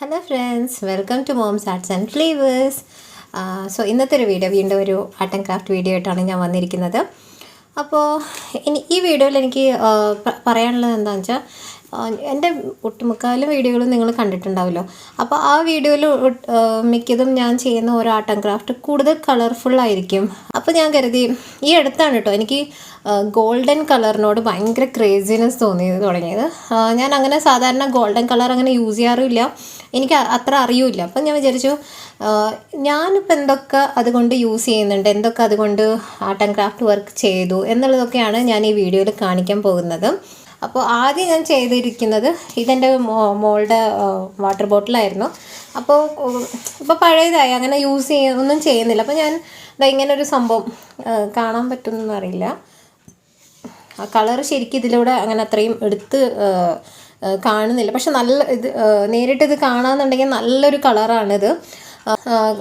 Hello friends, welcome to mom's arts and flavours. So ഇന്നത്തെ ഒരു video വീണ്ടും ഒരു ആർട്ട് ആൻഡ് ക്രാഫ്റ്റ് വീഡിയോ ആയിട്ടാണ് ഞാൻ വന്നിരിക്കുന്നത്. അപ്പോൾ ഈ വീഡിയോയിൽ എനിക്ക് പറയാനുള്ളത് എന്താണെന്ന് വെച്ചാൽ, എൻ്റെ ഒട്ടുമുക്കാലും വീഡിയോകളും നിങ്ങൾ കണ്ടിട്ടുണ്ടാവുമല്ലോ. അപ്പോൾ ആ വീഡിയോയിൽ മിക്കതും ഞാൻ ചെയ്യുന്ന ഓരോ ആർട്ട് ആൻഡ് ക്രാഫ്റ്റ് കൂടുതൽ കളർഫുള്ളായിരിക്കും. അപ്പോൾ ഞാൻ കരുതി, ഈ അടുത്താണ് കേട്ടോ എനിക്ക് ഗോൾഡൻ കളറിനോട് ഭയങ്കര ക്രേസിനെസ് തുടങ്ങിയത്. ഞാൻ അങ്ങനെ സാധാരണ ഗോൾഡൻ കളർ അങ്ങനെ യൂസ് ചെയ്യാറില്ല, എനിക്ക് അത്ര അറിയില്ല. അപ്പം ഞാൻ വിചാരിച്ചു, ഞാനിപ്പോൾ എന്തൊക്കെ അതുകൊണ്ട് യൂസ് ചെയ്യുന്നുണ്ട്, എന്തൊക്കെ അതുകൊണ്ട് ആർട്ട് ആൻഡ് ക്രാഫ്റ്റ് വർക്ക് ചെയ്തു എന്നുള്ളതൊക്കെയാണ് ഞാൻ ഈ വീഡിയോയിൽ കാണിക്കാൻ പോകുന്നത്. അപ്പോൾ ആദ്യം ഞാൻ ചെയ്തിരിക്കുന്നത്, ഇതെൻ്റെ മോളുടെ വാട്ടർ ബോട്ടിലായിരുന്നു. അപ്പോൾ ഇപ്പോൾ പഴയതായി, അങ്ങനെ ഒന്നും ചെയ്യുന്നില്ല. അപ്പോൾ ഞാൻ ഇങ്ങനൊരു സംഭവം കാണാൻ പറ്റുമെന്നൊന്നും അറിയില്ല. ആ കളർ ശരിക്കും ഇതിലൂടെ അങ്ങനെ അത്രയും എടുത്ത് കാണുന്നില്ല, പക്ഷെ നേരിട്ട് ഇത് കാണാമെന്നുണ്ടെങ്കിൽ നല്ലൊരു കളറാണിത്.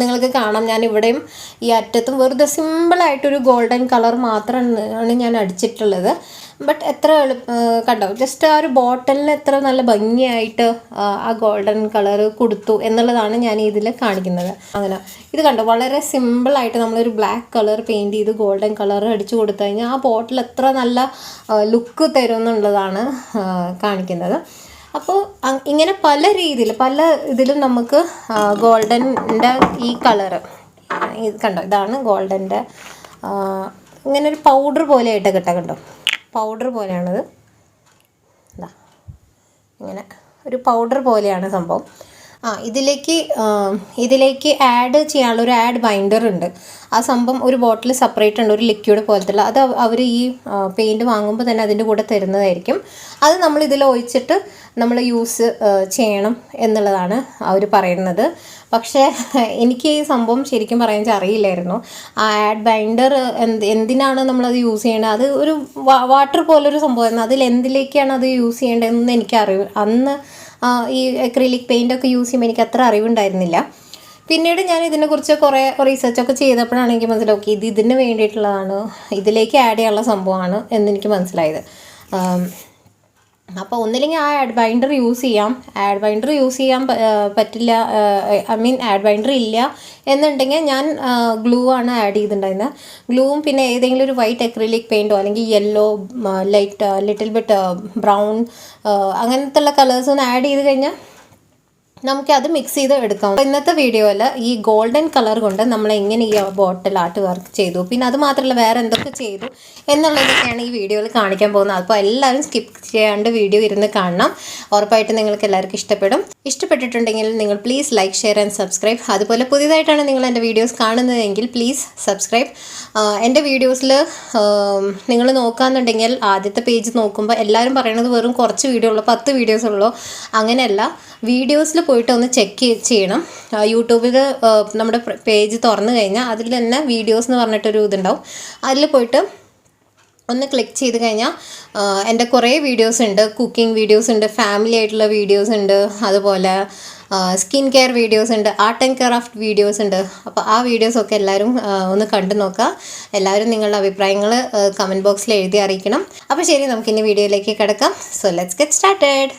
നിങ്ങൾക്ക് കാണാം, ഞാൻ ഇവിടെയും ഈ അറ്റത്തും വെറുതെ സിമ്പിളായിട്ടൊരു ഗോൾഡൻ കളർ മാത്രമാണ് ഞാൻ അടിച്ചിട്ടുള്ളത്. ബട്ട് എത്ര കണ്ടോ, ജസ്റ്റ് ആ ഒരു ബോട്ടിലിന് എത്ര നല്ല ഭംഗിയായിട്ട് ആ ഗോൾഡൻ കളർ കൊടുത്തു എന്നുള്ളതാണ് ഞാൻ ഇതിൽ കാണിക്കുന്നത്. അങ്ങനെ ഇത് കണ്ടോ, വളരെ സിമ്പിളായിട്ട് നമ്മളൊരു ബ്ലാക്ക് കളർ പെയിൻറ്റ് ചെയ്ത് ഗോൾഡൻ കളർ അടിച്ചു കൊടുത്തു കഴിഞ്ഞാൽ ആ ബോട്ടിൽ എത്ര നല്ല ലുക്ക് തരും എന്നുള്ളതാണ് കാണിക്കുന്നത്. അപ്പോൾ ഇങ്ങനെ പല രീതിയിൽ പല ഇതിലും നമുക്ക് ഗോൾഡൻ്റെ ഈ കളറ് ഇത് കണ്ടോ, ഇതാണ് ഗോൾഡൻ്റെ ഇങ്ങനെ ഒരു പൗഡർ പോലെ ആയിട്ട് കണ്ടോ, പൗഡർ പോലെയാണിത്. ഇങ്ങനെ ഒരു പൗഡർ പോലെയാണ് സംഭവം. ഇതിലേക്ക് ആഡ് ചെയ്യാനുള്ള ഒരു ആഡ് ബൈൻഡർ ഉണ്ട്. ആ സംഭവം ഒരു ബോട്ടിൽ സെപ്പറേറ്റ് ഉണ്ട്, ഒരു ലിക്വിഡ് പോലത്തുള്ള. അത് അവർ ഈ പെയിൻറ്റ് വാങ്ങുമ്പോൾ തന്നെ അതിൻ്റെ കൂടെ തരുന്നതായിരിക്കും. അത് നമ്മൾ ഇതിൽ ഒഴിച്ചിട്ട് നമ്മൾ യൂസ് ചെയ്യണം എന്നുള്ളതാണ് അവർ പറയുന്നത്. പക്ഷേ എനിക്ക് ഈ സംഭവം ശരിക്കും പറയാൻ വെച്ചാൽ അറിയില്ലായിരുന്നു. ആ ആഡ് ബൈൻഡർ എന്തിനാണ് നമ്മളത് യൂസ് ചെയ്യേണ്ടത്, അത് ഒരു വാട്ടർ പോലൊരു സംഭവമായിരുന്നു. അതിൽ എന്തിലേക്കാണ് അത് യൂസ് ചെയ്യേണ്ടതെന്ന് എനിക്കറിവ് അന്ന് ഈ അക്രിലിക് പെയിൻ്റൊക്കെ യൂസ് ചെയ്യുമ്പോൾ എനിക്ക് അത്ര അറിവുണ്ടായിരുന്നില്ല. പിന്നീട് ഞാൻ ഇതിനെക്കുറിച്ച് കുറേ റിസർച്ചൊക്കെ ചെയ്തപ്പോഴാണ് എനിക്ക് മനസ്സിലാക്കി, ഇതിന് വേണ്ടിയിട്ടുള്ളതാണ്, ഇതിലേക്ക് ആഡ് ചെയ്യാനുള്ള സംഭവമാണ് എന്നെനിക്ക് മനസ്സിലായത്. അപ്പോൾ ഒന്നില്ലെങ്കിൽ ആ ആഡ് ബൈൻഡർ യൂസ് ചെയ്യാം. ആഡ് ബൈൻഡർ യൂസ് ചെയ്യാൻ പറ്റില്ല, ആഡ് ബൈൻഡർ ഇല്ല എന്നുണ്ടെങ്കിൽ ഞാൻ ഗ്ലൂ ആണ് ആഡ് ചെയ്തിട്ടുണ്ടായിരുന്നത്. ഗ്ലൂവും പിന്നെ ഏതെങ്കിലും ഒരു വൈറ്റ് അക്രിലിക് പെയിൻറ്റോ അല്ലെങ്കിൽ yellow light little bit brown അങ്ങനത്തെ ഉള്ള കളേഴ്സ് ഒന്ന് ആഡ് ചെയ്ത് കഴിഞ്ഞാൽ നമുക്കത് മിക്സ് ചെയ്ത് എടുക്കാം. ഇന്നത്തെ വീഡിയോയിൽ ഈ ഗോൾഡൻ കളർ കൊണ്ട് നമ്മൾ എങ്ങനെ ഈ ബോട്ടിൽ ആർട്ട് വർക്ക് ചെയ്തു, പിന്നെ അത് മാത്രമല്ല വേറെ എന്തൊക്കെ ചെയ്തു എന്നുള്ളതൊക്കെയാണ് ഈ വീഡിയോയിൽ കാണിക്കാൻ പോകുന്നത്. അപ്പോൾ എല്ലാവരും സ്കിപ്പ് ചെയ്യാണ്ട് വീഡിയോ ഇരുന്ന് കാണണം. ഉറപ്പായിട്ട് നിങ്ങൾക്ക് എല്ലാവർക്കും ഇഷ്ടപ്പെട്ടിട്ടുണ്ടെങ്കിൽ നിങ്ങൾ please like, share and subscribe. അതുപോലെ പുതിയതായിട്ടാണ് നിങ്ങൾ എൻ്റെ വീഡിയോസ് കാണുന്നതെങ്കിൽ പ്ലീസ് സബ്സ്ക്രൈബ്. എൻ്റെ വീഡിയോസിൽ നിങ്ങൾ നോക്കുകയെന്നുണ്ടെങ്കിൽ ആദ്യത്തെ പേജ് നോക്കുമ്പോൾ എല്ലാവരും പറയുന്നത് വെറും കുറച്ച് വീഡിയോ ഉള്ളൂ, 10 വീഡിയോസ് ഉള്ളൂ. അങ്ങനെയല്ല, വീഡിയോസിൽ പോയിട്ട് ഒന്ന് ചെക്ക് ചെയ്യണം. യൂട്യൂബിൽ നമ്മുടെ പേജ് തുറന്നു കഴിഞ്ഞാൽ അതിൽ തന്നെ വീഡിയോസ് എന്ന് പറഞ്ഞിട്ടൊരു ഇതുണ്ടാവും. അതിൽ പോയിട്ട് ഒന്ന് ക്ലിക്ക് ചെയ്ത് കഴിഞ്ഞാൽ എൻ്റെ കുറേ വീഡിയോസ് ഉണ്ട്. കുക്കിംഗ് വീഡിയോസ് ഉണ്ട്, ഫാമിലി ആയിട്ടുള്ള വീഡിയോസ് ഉണ്ട്, അതുപോലെ സ്കിൻ കെയർ വീഡിയോസ് ഉണ്ട്, ആർട്ട് ആൻഡ് ക്രാഫ്റ്റ് വീഡിയോസ് ഉണ്ട്. അപ്പോൾ ആ വീഡിയോസൊക്കെ എല്ലാവരും ഒന്ന് കണ്ടു നോക്കുക. എല്ലാവരും നിങ്ങളുടെ അഭിപ്രായങ്ങൾ കമൻറ്റ് ബോക്സിൽ എഴുതി അറിയിക്കണം. അപ്പോൾ ശരി, നമുക്കിനി വീഡിയോയിലേക്ക് കിടക്കാം. So let's get started.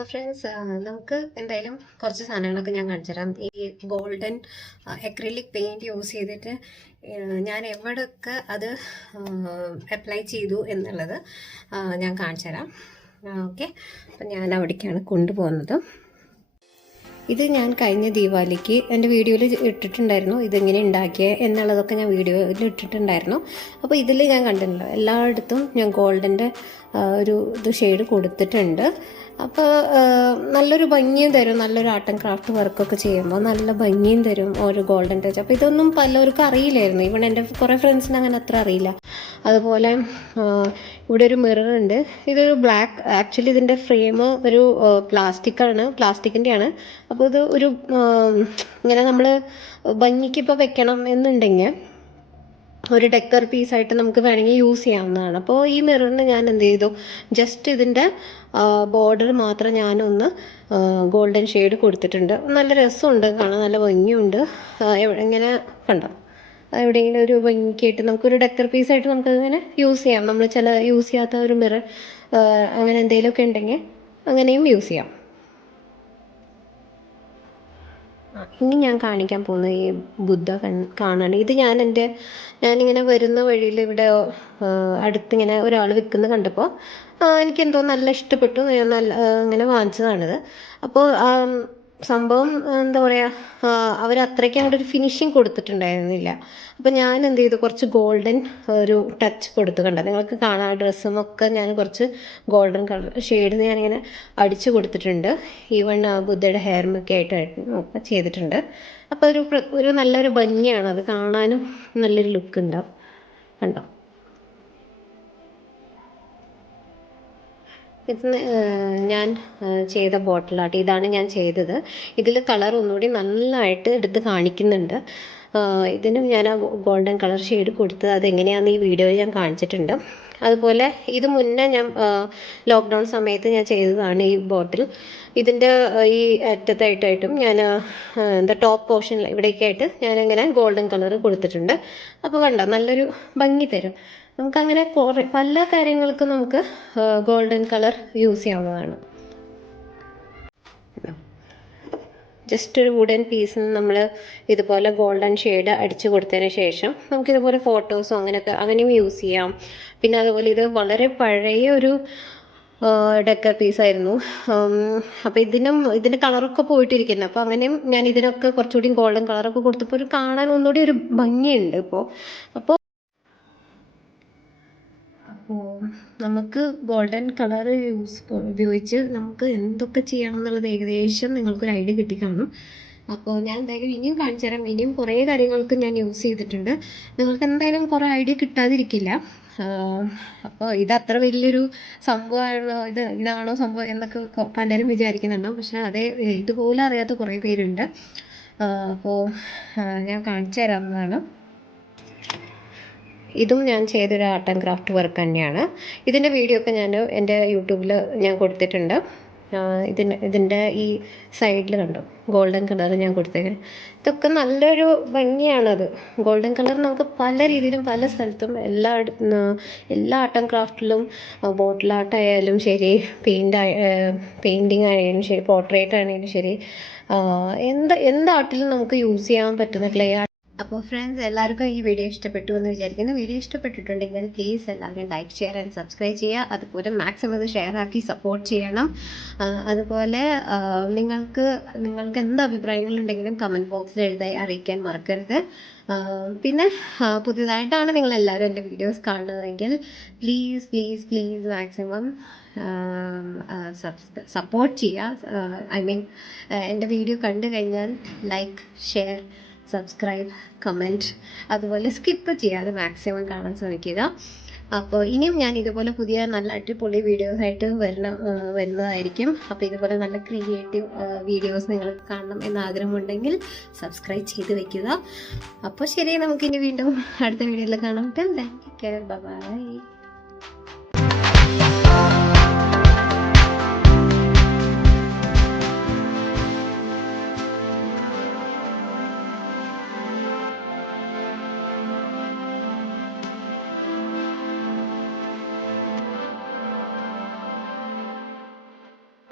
അപ്പോൾ ഫ്രണ്ട്സ്, നമുക്ക് എന്തായാലും കുറച്ച് സാധനങ്ങളൊക്കെ ഞാൻ കാണിച്ചു തരാം. ഈ ഗോൾഡൻ അക്രിലിക് പെയിൻറ് യൂസ് ചെയ്തിട്ട് ഞാൻ എവിടെയൊക്കെ അത് അപ്ലൈ ചെയ്തു എന്നുള്ളത് ഞാൻ കാണിച്ചു തരാം. ഓക്കെ, അപ്പം ഞാൻ അവിടേക്കാണ് കൊണ്ടുപോകുന്നത്. ഇത് ഞാൻ കഴിഞ്ഞ ദീപാവലിക്ക് എൻ്റെ വീഡിയോയിൽ ഇട്ടിട്ടുണ്ടായിരുന്നു, ഇതെങ്ങനെ ഉണ്ടാക്കിയ എന്നുള്ളതൊക്കെ ഞാൻ വീഡിയോയിൽ ഇട്ടിട്ടുണ്ടായിരുന്നു. അപ്പോൾ ഇതിൽ ഞാൻ കണ്ടിട്ടുണ്ട് എല്ലായിടത്തും ഞാൻ ഗോൾഡിൻ്റെ ഒരു ഷെയ്ഡ് കൊടുത്തിട്ടുണ്ട്. അപ്പോൾ നല്ലൊരു ഭംഗിയും തരും, നല്ലൊരു ആർട്ട് ആൻഡ് ക്രാഫ്റ്റ് വർക്കൊക്കെ ചെയ്യുമ്പോൾ നല്ല ഭംഗിയും തരും ഒരു ഗോൾഡൻ ടച്ച്. അപ്പോൾ ഇതൊന്നും പലർക്കും അറിയില്ലായിരുന്നു, ഈവൺ എൻ്റെ കുറേ ഫ്രണ്ട്സിന് അങ്ങനെ അത്ര അറിയില്ല. അതുപോലെ ഇവിടെ ഒരു മിറർ ഉണ്ട്. ഇതൊരു ബ്ലാക്ക്, ആക്ച്വലി ഇതിൻ്റെ ഫ്രെയിം ഒരു പ്ലാസ്റ്റിക്കിൻ്റെയാണ്. അപ്പോൾ ഇത് ഒരു ഇങ്ങനെ നമ്മൾ ഭംഗിക്ക് ഇപ്പോൾ വെക്കണം എന്നുണ്ടെങ്കിൽ ഒരു ഡെക്കർ പീസായിട്ട് നമുക്ക് വേണമെങ്കിൽ യൂസ് ചെയ്യാവുന്നതാണ്. അപ്പോൾ ഈ മിററിന് ഞാൻ എന്ത് ചെയ്തു, ജസ്റ്റ് ഇതിൻ്റെ ബോർഡർ മാത്രം ഞാനൊന്ന് ഗോൾഡൻ ഷെയ്ഡ് കൊടുത്തിട്ടുണ്ട്. നല്ല രസമുണ്ട് കാണാൻ, നല്ല ഭംഗിയുണ്ട്. ഇങ്ങനെ കണ്ടോ, എവിടെയെങ്കിലും ഒരു ഭംഗിക്കായിട്ട് നമുക്കൊരു ഡെക്കർ പീസായിട്ട് നമുക്കതിങ്ങനെ യൂസ് ചെയ്യാം. നമ്മൾ ചില യൂസ് ചെയ്യാത്ത ഒരു മിറർ അങ്ങനെ എന്തെങ്കിലുമൊക്കെ ഉണ്ടെങ്കിൽ അങ്ങനെയും യൂസ് ചെയ്യാം. ഇനി ഞാൻ കാണിക്കാൻ പോകുന്നത് ഈ ബുദ്ധ കാണാണ്. ഇത് ഞാനിങ്ങനെ വരുന്ന വഴിയിൽ ഇവിടെ അടുത്തിങ്ങനെ ഒരാൾ വിൽക്കുന്നത് കണ്ടപ്പോൾ എനിക്കെന്തോ നല്ല ഇഷ്ടപ്പെട്ടു, നല്ല ഇങ്ങനെ വാങ്ങിച്ചതാണിത്. അപ്പോൾ സംഭവം എന്താ പറയുക, അവർ അത്രയ്ക്ക് അങ്ങോട്ട് ഒരു ഫിനിഷിങ് കൊടുത്തിട്ടുണ്ടായിരുന്നില്ല. അപ്പോൾ ഞാൻ എന്ത് ചെയ്തു, കുറച്ച് ഗോൾഡൻ ഒരു ടച്ച് കൊടുത്ത് കണ്ട നിങ്ങൾക്ക് കാണാൻ ഡ്രസ്സും ഒക്കെ ഞാൻ കുറച്ച് ഗോൾഡൻ കളർ ഷെയ്ഡ് ഞാനിങ്ങനെ അടിച്ചു കൊടുത്തിട്ടുണ്ട്. ഈവൺ ബുദ്ധയുടെ ഹെയർമൊക്കെ ആയിട്ട് ഒക്കെ ചെയ്തിട്ടുണ്ട്. അപ്പോൾ ഒരു നല്ലൊരു ഭംഗിയാണ്, അത് കാണാനും നല്ലൊരു ലുക്ക് ഉണ്ടാവും. കണ്ടോ, ഇത് ഞാൻ ചെയ്ത ബോട്ടിലാട്ട്, ഇതാണ് ഞാൻ ചെയ്തത്. ഇതിൽ കളർ ഒന്നുകൂടി നല്ലതായിട്ട് എടുത്ത് കാണിക്കുന്നുണ്ട്. ഇതിനും ഞാൻ ആ ഗോൾഡൻ കളർ ഷെയ്ഡ് കൊടുത്ത് അതെങ്ങനെയാണെന്ന് ഈ വീഡിയോയിൽ ഞാൻ കാണിച്ചിട്ടുണ്ട്. അതുപോലെ ഇത് മുന്നേ ഞാൻ ലോക്ക്ഡൗൺ സമയത്ത് ഞാൻ ചെയ്തതാണ് ഈ ബോട്ടിൽ. ഇതിൻ്റെ ഈ അറ്റത്തായിട്ടും ഞാൻ എന്താ ടോപ്പ് പോർഷനിൽ ഇവിടേക്ക് ആയിട്ട് ഞാനിങ്ങനെ ഗോൾഡൻ കളർ കൊടുത്തിട്ടുണ്ട്. അപ്പോൾ കണ്ടോ, നല്ലൊരു ഭംഗി തരും. നമുക്കങ്ങനെ കുറേ പല കാര്യങ്ങൾക്കും നമുക്ക് ഗോൾഡൻ കളർ യൂസ് ചെയ്യാവുന്നതാണ്. ജസ്റ്റ് ഒരു വുഡൻ പീസിന് നമ്മൾ ഇതുപോലെ ഗോൾഡൻ ഷെയ്ഡ് അടിച്ചു കൊടുത്തതിന് ശേഷം നമുക്കിതുപോലെ ഫോട്ടോസോ അങ്ങനെയും യൂസ് ചെയ്യാം. പിന്നെ അതുപോലെ ഇത് വളരെ പഴയ ഒരു ഡെക്കർ പീസായിരുന്നു. അപ്പോൾ ഇതിൻ്റെ കളറൊക്കെ പോയിട്ടിരിക്കുന്നത്. അപ്പോൾ അങ്ങനെയും ഞാൻ ഇതിനൊക്കെ കുറച്ചുകൂടി ഗോൾഡൻ കളറൊക്കെ കൊടുത്തപ്പോൾ ഒരു കാണാൻ ഒന്നുകൂടി ഒരു ഭംഗിയുണ്ട് ഇപ്പോൾ. അപ്പോൾ നമുക്ക് ഗോൾഡൻ കളർ ഉപയോഗിച്ച് നമുക്ക് എന്തൊക്കെ ചെയ്യണം എന്നുള്ളത് ഏകദേശം നിങ്ങൾക്കൊരു ഐഡിയ കിട്ടിക്കാണും. അപ്പോൾ ഞാൻ എന്തായാലും ഇനിയും കാണിച്ചു തരാം. ഇനിയും കുറേ കാര്യങ്ങൾക്ക് ഞാൻ യൂസ് ചെയ്തിട്ടുണ്ട്. നിങ്ങൾക്ക് എന്തായാലും കുറേ ഐഡിയ കിട്ടാതിരിക്കില്ല. അപ്പോൾ ഇത് അത്ര വലിയൊരു സംഭവമാണോ, ഇതാണോ സംഭവം എന്നൊക്കെ പലരും വിചാരിക്കുന്നുണ്ടാവും. പക്ഷേ ഇതുപോലെ അറിയാത്ത കുറേ പേരുണ്ട്. അപ്പോൾ ഞാൻ കാണിച്ചു തരാവുന്നതാണ്. ഇതും ഞാൻ ചെയ്തൊരു ആർട്ട് ആൻഡ് ക്രാഫ്റ്റ് വർക്ക് തന്നെയാണ്. ഇതിൻ്റെ വീഡിയോ ഒക്കെ ഞാൻ എൻ്റെ യൂട്യൂബിൽ ഞാൻ കൊടുത്തിട്ടുണ്ട്. ഇതിൻ്റെ ഈ സൈഡിൽ കണ്ടോ ഗോൾഡൻ കളർ ഞാൻ കൊടുത്തേക്കുന്നത്. ഇതൊക്കെ നല്ലൊരു ഭംഗിയാണത്. ഗോൾഡൻ കളർ നമുക്ക് പല രീതിയിലും പല സ്ഥലത്തും എല്ലാ ആർട്ട് ആൻഡ് ക്രാഫ്റ്റിലും, ബോട്ടിൽ ആർട്ടായാലും ശരി, പെയിൻറ്റിങ് ആയാലും ശരി, പോർട്രേറ്റ് ആണെങ്കിലും ശരി, എന്ത് ആർട്ടിലും നമുക്ക് യൂസ് ചെയ്യാൻ പറ്റുന്ന ക്ലേ ആർട്ട്. അപ്പോൾ ഫ്രണ്ട്സ്, എല്ലാവർക്കും ഈ വീഡിയോ ഇഷ്ടപ്പെട്ടു എന്ന് വിചാരിക്കുന്നു. വീഡിയോ ഇഷ്ടപ്പെട്ടിട്ടുണ്ടെങ്കിൽ പ്ലീസ് എല്ലാവരും ലൈക്ക്, ഷെയർ ആൻഡ് സബ്സ്ക്രൈബ് ചെയ്യുക. അതുപോലെ മാക്സിമം അത് ഷെയർ ആക്കി സപ്പോർട്ട് ചെയ്യണം. അതുപോലെ നിങ്ങൾക്ക് എന്ത് അഭിപ്രായങ്ങളുണ്ടെങ്കിലും കമൻറ്റ് ബോക്സിൽ എഴുതി അറിയിക്കാൻ മറക്കരുത്. പിന്നെ പുതിയതായിട്ടാണ് നിങ്ങളെല്ലാവരും എൻ്റെ വീഡിയോസ് കാണുന്നതെങ്കിൽ പ്ലീസ് മാക്സിമം സപ്പോർട്ട് ചെയ്യുക. ഐ മീൻ എൻ്റെ വീഡിയോ കണ്ടു കഴിഞ്ഞാൽ ലൈക്ക്, ഷെയർ, സബ്സ്ക്രൈബ്, കമൻറ്റ്, അതുപോലെ സ്കിപ്പ് ചെയ്യാതെ മാക്സിമം കാണാൻ ശ്രമിക്കുക. അപ്പോൾ ഇനിയും ഞാൻ ഇതുപോലെ പുതിയ നല്ല അടിപൊളി വീഡിയോസായിട്ട് വരുന്നതായിരിക്കും. അപ്പോൾ ഇതുപോലെ നല്ല ക്രിയേറ്റീവ് വീഡിയോസ് നിങ്ങൾക്ക് കാണണം എന്ന് ആഗ്രഹമുണ്ടെങ്കിൽ സബ്സ്ക്രൈബ് ചെയ്ത് വയ്ക്കുക. അപ്പോൾ ശരി, നമുക്കിനി വീണ്ടും അടുത്ത വീഡിയോയിൽ കാണാം. Thank you, by.